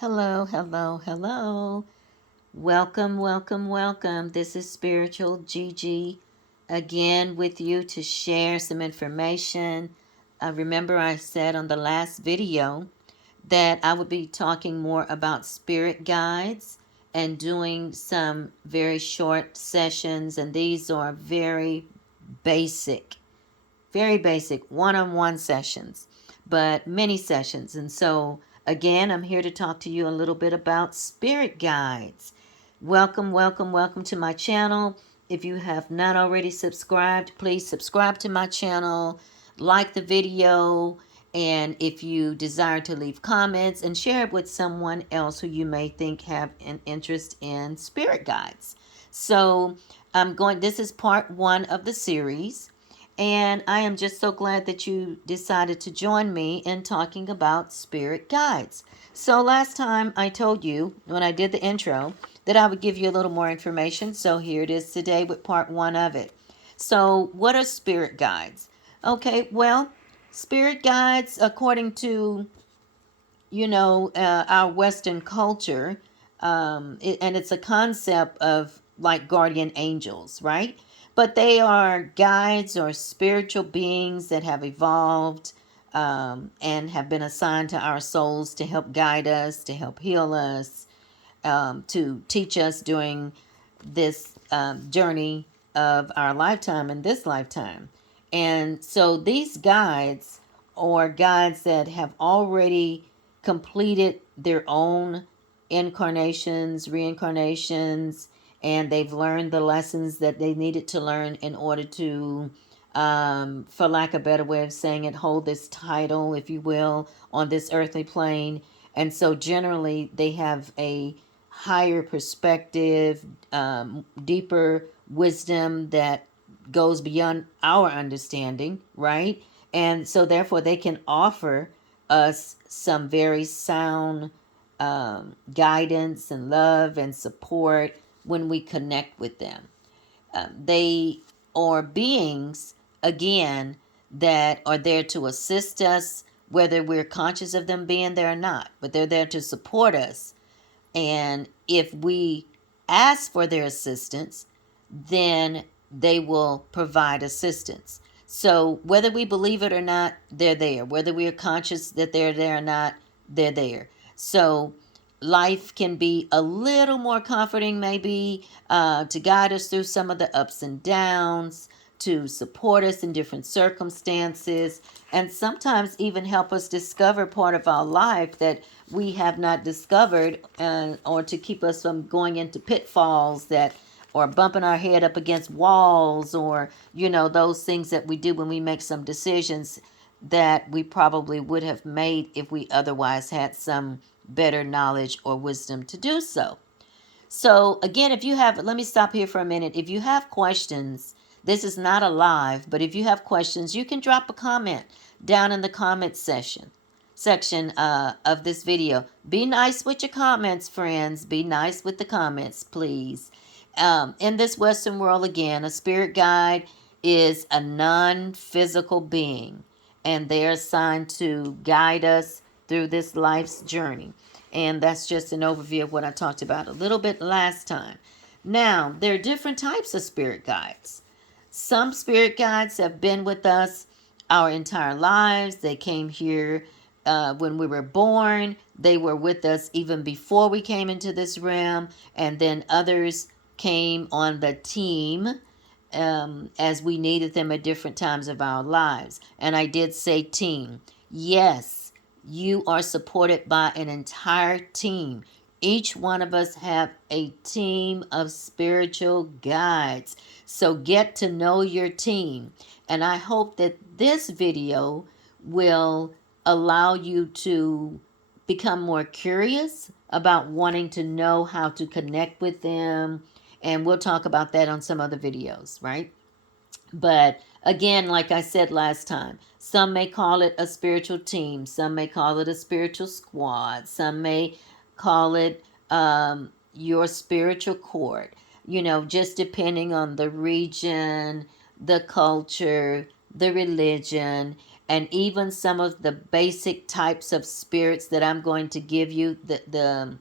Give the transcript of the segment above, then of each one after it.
Hello, hello, hello. Welcome, welcome, welcome. This is Spiritual Gigi again with you to share some information. Remember, I said on the last video that I would be talking more about spirit guides and doing some very short sessions, and these are basic, very basic one-on-one sessions, but many sessions. And so, again, I'm here to talk to you a little bit about spirit guides. Welcome, welcome, welcome to my channel. If you have not already subscribed, please subscribe to my channel, like the video, and if you desire to leave comments and share it with someone else who you may think have an interest in spirit guides. So, this is part one of the series. And I am just so glad that you decided to join me in talking about spirit guides. So, last time I told you when I did the intro that I would give you a little more information. So, here it is today with part one of it. So, what are spirit guides? Okay, well, spirit guides, according to our Western culture, and it's a concept of like guardian angels, right? But they are guides or spiritual beings that have evolved and have been assigned to our souls to help guide us, to help heal us, to teach us during this journey of our lifetime in this lifetime. And so these guides or guides that have already completed their own incarnations, reincarnations, and they've learned the lessons that they needed to learn in order to, for lack of a better way of saying it, hold this title, if you will, on this earthly plane. And so generally they have a higher perspective, deeper wisdom that goes beyond our understanding, right? And so therefore they can offer us some very sound guidance and love and support when we connect with them. They are beings, again, that are there to assist us, whether we're conscious of them being there or not, but they're there to support us. And if we ask for their assistance, then they will provide assistance. So whether we believe it or not, they're there. Whether we are conscious that they're there or not, they're there. So life can be a little more comforting, maybe, to guide us through some of the ups and downs, to support us in different circumstances, and sometimes even help us discover part of our life that we have not discovered, or to keep us from going into pitfalls that or bumping our head up against walls, or those things that we do when we make some decisions that we probably would have made if we otherwise had some better knowledge or wisdom to do so. So again, if you have, let me stop here for a minute. If you have questions, this is not a live, but if you have questions, you can drop a comment down in the comments section of this video. Be nice with your comments, friends. Be nice with the comments, please. In this Western world, again, a spirit guide is a non-physical being, and they're assigned to guide us through this life's journey. And that's just an overview of what I talked about a little bit last time. Now, there are different types of spirit guides. Some spirit guides have been with us our entire lives. They came here when we were born. They were with us even before we came into this realm. And then others came on the team as we needed them at different times of our lives. And I did say team. Yes, you are supported by an entire team. Each one of us have a team of spiritual guides. So get to know your team. And I hope that this video will allow you to become more curious about wanting to know how to connect with them. And we'll talk about that on some other videos, right? But again, like I said last time, some may call it a spiritual team. Some may call it a spiritual squad. Some may call it your spiritual court. Just depending on the region, the culture, the religion, and even some of the basic types of spirits that I'm going to give you, the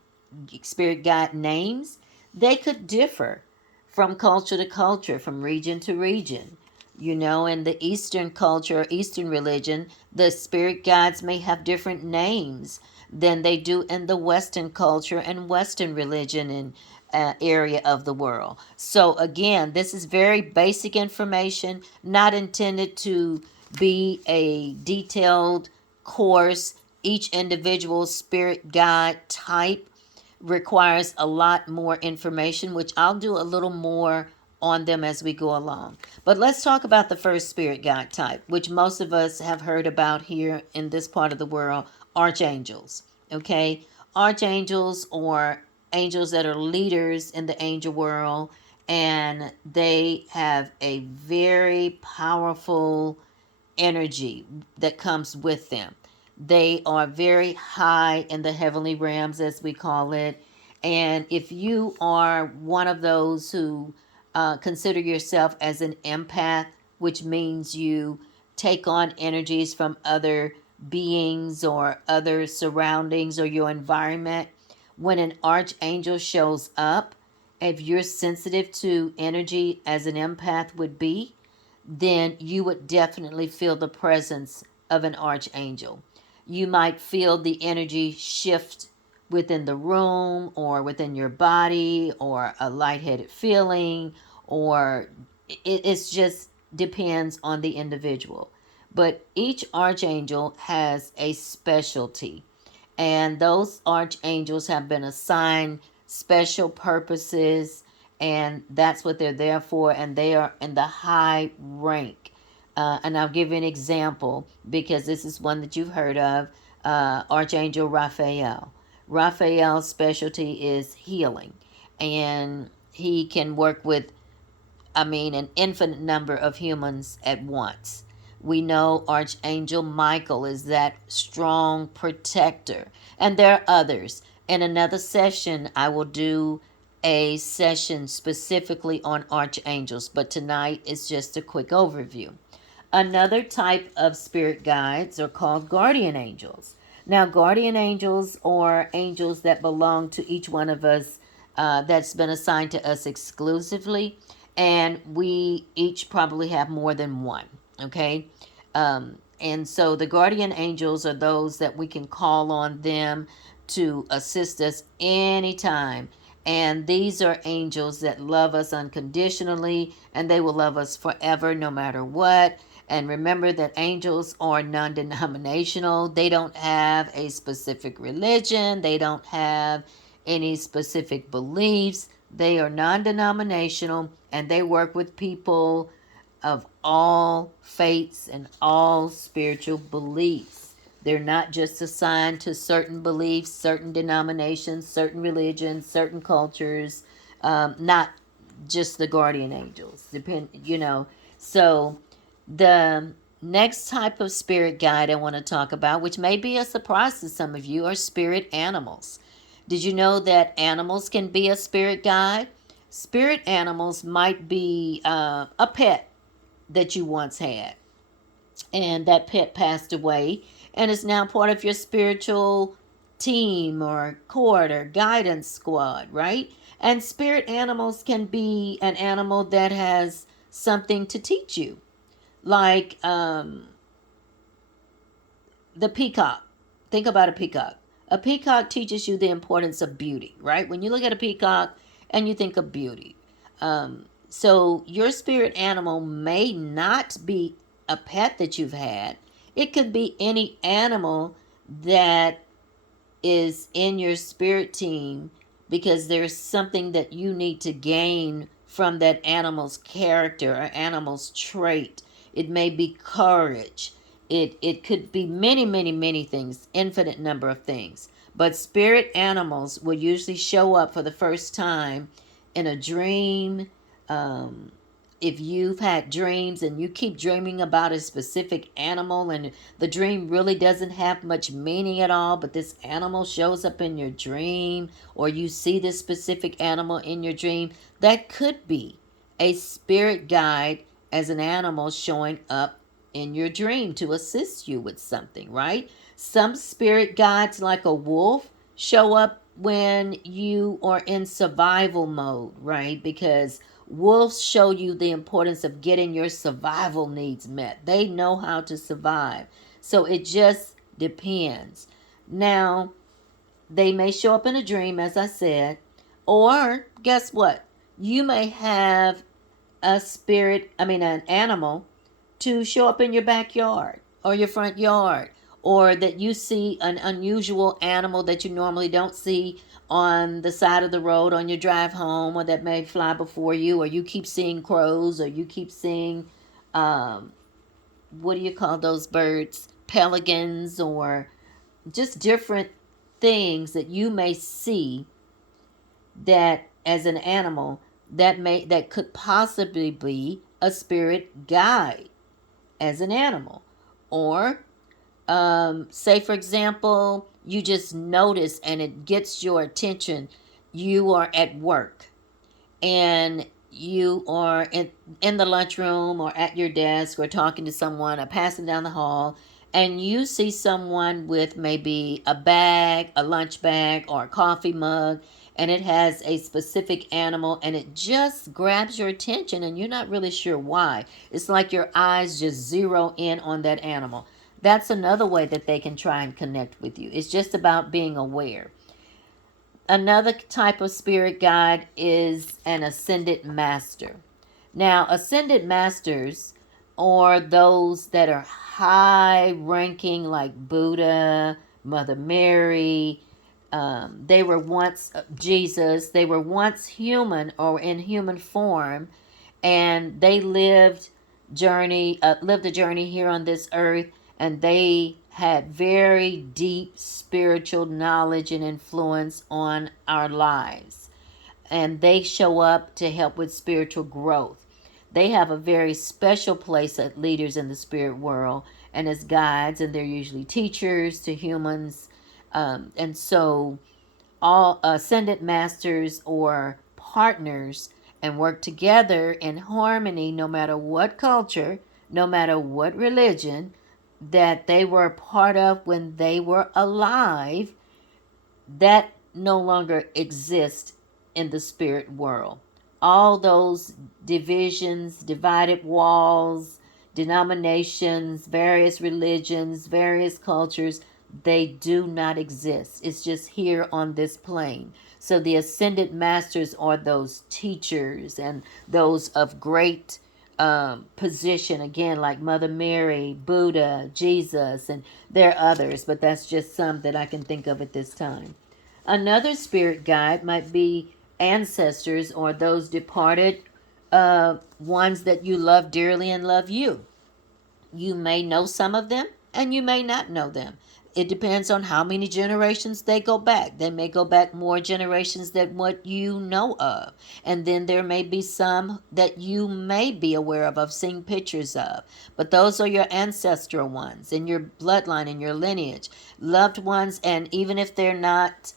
spirit guide names, they could differ from culture to culture, from region to region. You know, in the Eastern culture, Eastern religion, the spirit guides may have different names than they do in the Western culture and Western religion and area of the world. So, again, this is very basic information, not intended to be a detailed course. Each individual spirit guide type requires a lot more information, which I'll do a little more on them as we go along. But let's talk about the first spirit guide type, which most of us have heard about here in this part of the world, archangels. Okay? Archangels, or angels that are leaders in the angel world, and they have a very powerful energy that comes with them. They are very high in the heavenly realms, as we call it. And if you are one of those who consider yourself as an empath, which means you take on energies from other beings or other surroundings or your environment, when an archangel shows up, if you're sensitive to energy as an empath would be, then you would definitely feel the presence of an archangel. You might feel the energy shift within the room or within your body, or a lightheaded feeling, or it's just depends on the individual. But each archangel has a specialty, and those archangels have been assigned special purposes, and that's what they're there for, and they are in the high rank. And I'll give you an example because this is one that you've heard of. Archangel Raphael. Raphael's specialty is healing, and he can work with, an infinite number of humans at once. We know Archangel Michael is that strong protector, and there are others. In another session, I will do a session specifically on archangels, but tonight is just a quick overview. Another type of spirit guides are called guardian angels. Now, guardian angels are angels that belong to each one of us, that's been assigned to us exclusively, and we each probably have more than one. Okay? And so the guardian angels are those that we can call on them to assist us anytime. And these are angels that love us unconditionally, and they will love us forever no matter what. And remember that angels are non denominational. They don't have a specific religion, they don't have any specific beliefs. They are non denominational, and they work with people of all faiths and all spiritual beliefs. They're not just assigned to certain beliefs, certain denominations, certain religions, certain cultures, not just the guardian angels. So the next type of spirit guide I want to talk about, which may be a surprise to some of you, are spirit animals. Did you know that animals can be a spirit guide? Spirit animals might be a pet that you once had, and that pet passed away and is now part of your spiritual team or court or guidance squad, right? And spirit animals can be an animal that has something to teach you, like the peacock. Think about a peacock. A peacock teaches you the importance of beauty, right? When you look at a peacock and you think of beauty. So your spirit animal may not be a pet that you've had. It could be any animal that is in your spirit team, because there's something that you need to gain from that animal's character or animal's trait. It may be courage. It could be many, many, many things, infinite number of things. But spirit animals will usually show up for the first time in a dream. If you've had dreams and you keep dreaming about a specific animal, and the dream really doesn't have much meaning at all, but this animal shows up in your dream, or you see this specific animal in your dream, that could be a spirit guide as an animal showing up in your dream to assist you with something, right? Some spirit guides, like a wolf, show up when you are in survival mode, right? Because wolves show you the importance of getting your survival needs met. They know how to survive. So it just depends. Now, they may show up in a dream, as I said, or guess what? You may have an animal to show up in your backyard or your front yard, or that you see an unusual animal that you normally don't see on the side of the road on your drive home, or that may fly before you, or you keep seeing crows, or you keep seeing, um, what do you call those birds? Pelicans, or just different things that you may see that as an animal that could possibly be a spirit guide as an animal. Or say for example, you just notice and it gets your attention. You are at work and you are in the lunchroom or at your desk or talking to someone or passing down the hall, and you see someone with maybe a bag, a lunch bag, or a coffee mug, and it has a specific animal, and it just grabs your attention and you're not really sure why. It's like your eyes just zero in on that animal. That's another way that they can try and connect with you. It's just about being aware. Another type of spirit guide is an ascended master. Now, ascended masters are those that are high ranking, like Buddha, Mother Mary. They were once Jesus. They were once human or in human form, and they lived a journey here on this earth, and they had very deep spiritual knowledge and influence on our lives, and they show up to help with spiritual growth. They have a very special place as leaders in the spirit world and as guides, and they're usually teachers to humans. And so all ascended masters or partners and work together in harmony, no matter what culture, no matter what religion that they were a part of when they were alive, that no longer exists in the spirit world. All those divisions, divided walls, denominations, various religions, various cultures, they do not exist. It's just here on this plane. So the ascended masters are those teachers and those of great position, again, like Mother Mary, Buddha, Jesus, and there are others, but that's just some that I can think of at this time. Another spirit guide might be ancestors or those departed ones that you love dearly and love you. You may know some of them and you may not know them. It depends on how many generations they go back. They may go back more generations than what you know of. And then there may be some that you may be aware of seeing pictures of. But those are your ancestral ones in your bloodline, in your lineage. Loved ones, and even if they're not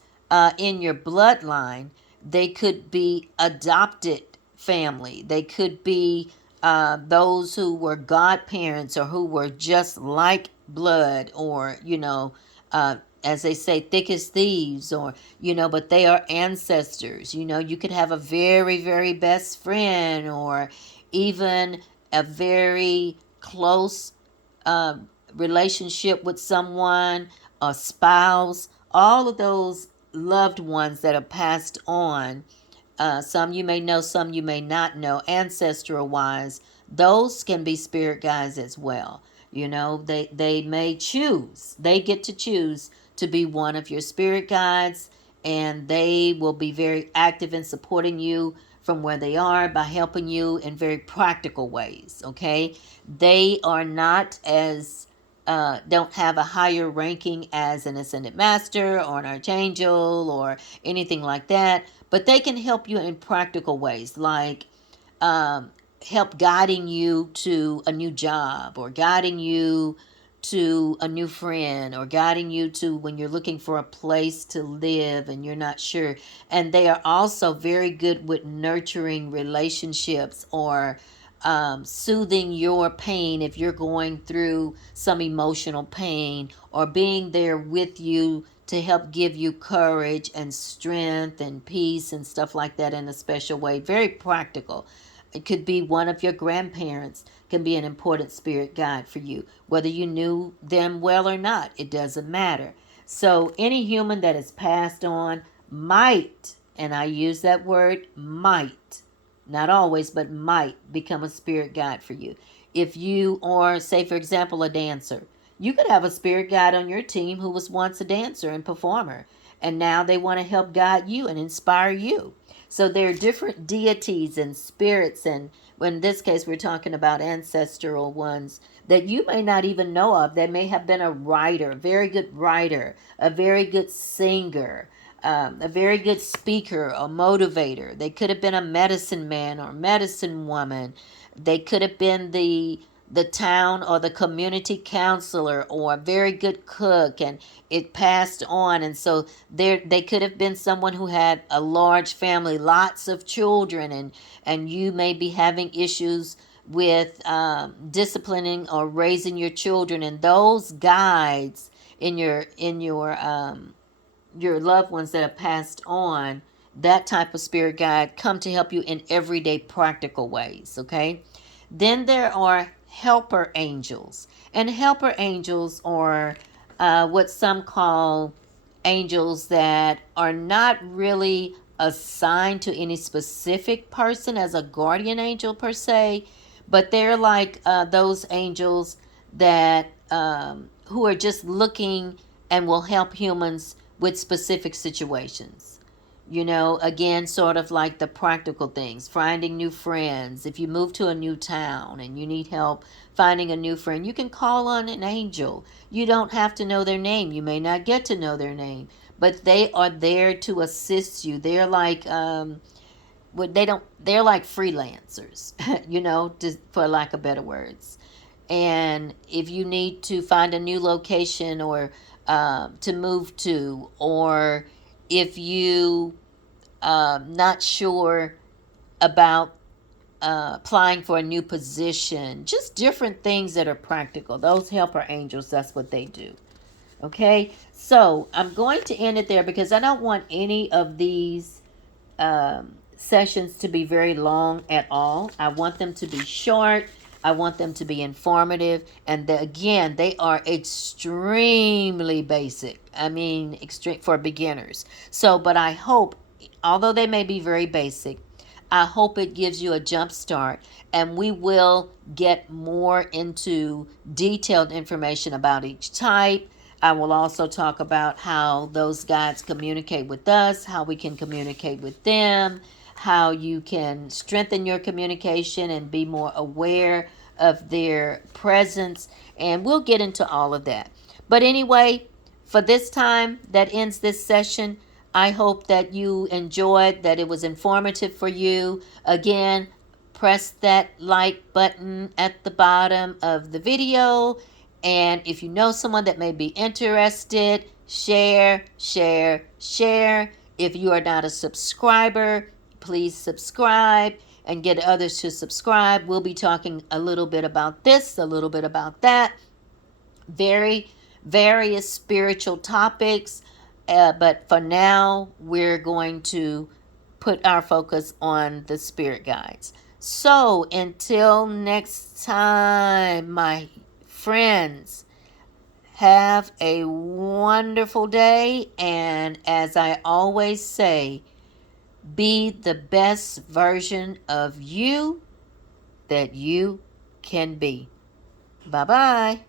in your bloodline, they could be adopted family. They could be those who were godparents or who were just like blood, or, as they say, thick as thieves, or, but they are ancestors. You could have a very, very best friend, or even a very close uh, relationship with someone, a spouse, all of those loved ones that are passed on. Some you may know, some you may not know, ancestral wise. Those can be spirit guides as well. They may choose, they get to choose to be one of your spirit guides, and they will be very active in supporting you from where they are by helping you in very practical ways. Okay, they are not as don't have a higher ranking as an ascended master or an archangel or anything like that, but they can help you in practical ways, like um, help guiding you to a new job, or guiding you to a new friend, or guiding you to when you're looking for a place to live and you're not sure. And they are also very good with nurturing relationships, or soothing your pain if you're going through some emotional pain, or being there with you to help give you courage and strength and peace and stuff like that in a special way. Very practical. It could be one of your grandparents can be an important spirit guide for you, whether you knew them well or not. It doesn't matter. So any human that has passed on might, and I use that word might, not always, but might become a spirit guide for you. If you are, say, for example, a dancer, you could have a spirit guide on your team who was once a dancer and performer, and now they want to help guide you and inspire you. So there are different deities and spirits, and in this case, we're talking about ancestral ones that you may not even know of. They may have been a writer, a very good writer, a very good singer, a very good speaker or motivator. They could have been a medicine man or medicine woman. They could have been the town or the community counselor or a very good cook, and it passed on. And so they could have been someone who had a large family, lots of children, and you may be having issues with disciplining or raising your children, and those guides in your loved ones that have passed on, that type of spirit guide come to help you in everyday practical ways. Okay, then there are helper angels, and helper angels are what some call angels that are not really assigned to any specific person as a guardian angel per se, but they're like those angels that who are just looking and will help humans with specific situations. You know, again, sort of like the practical things, finding new friends. If you move to a new town and you need help finding a new friend, you can call on an angel. You don't have to know their name. You may not get to know their name, but they are there to assist you. They're like they're like freelancers, you know, just for lack of better words. And if you need to find a new location or to move to, or if you not sure about applying for a new position, just different things that are practical. Those helper angels, that's what they do. Okay, so I'm going to end it there because I don't want any of these sessions to be very long at all. I want them to be short. I want them to be informative. And again, they are extremely basic. I mean, extreme for beginners. So, but I hope, although they may be very basic, I hope it gives you a jump start, and we will get more into detailed information about each type. I will also talk about how those guides communicate with us, how we can communicate with them, how you can strengthen your communication and be more aware of their presence, and we'll get into all of that. But anyway, for this time, that ends this session. I hope that you enjoyed, that it was informative for you. Again, press that like button at the bottom of the video. And if you know someone that may be interested, share, share, share. If you are not a subscriber, please subscribe and get others to subscribe. We'll be talking a little bit about this, a little bit about that. Various spiritual topics. But for now, we're going to put our focus on the spirit guides. So until next time, my friends, have a wonderful day. And as I always say, be the best version of you that you can be. Bye-bye.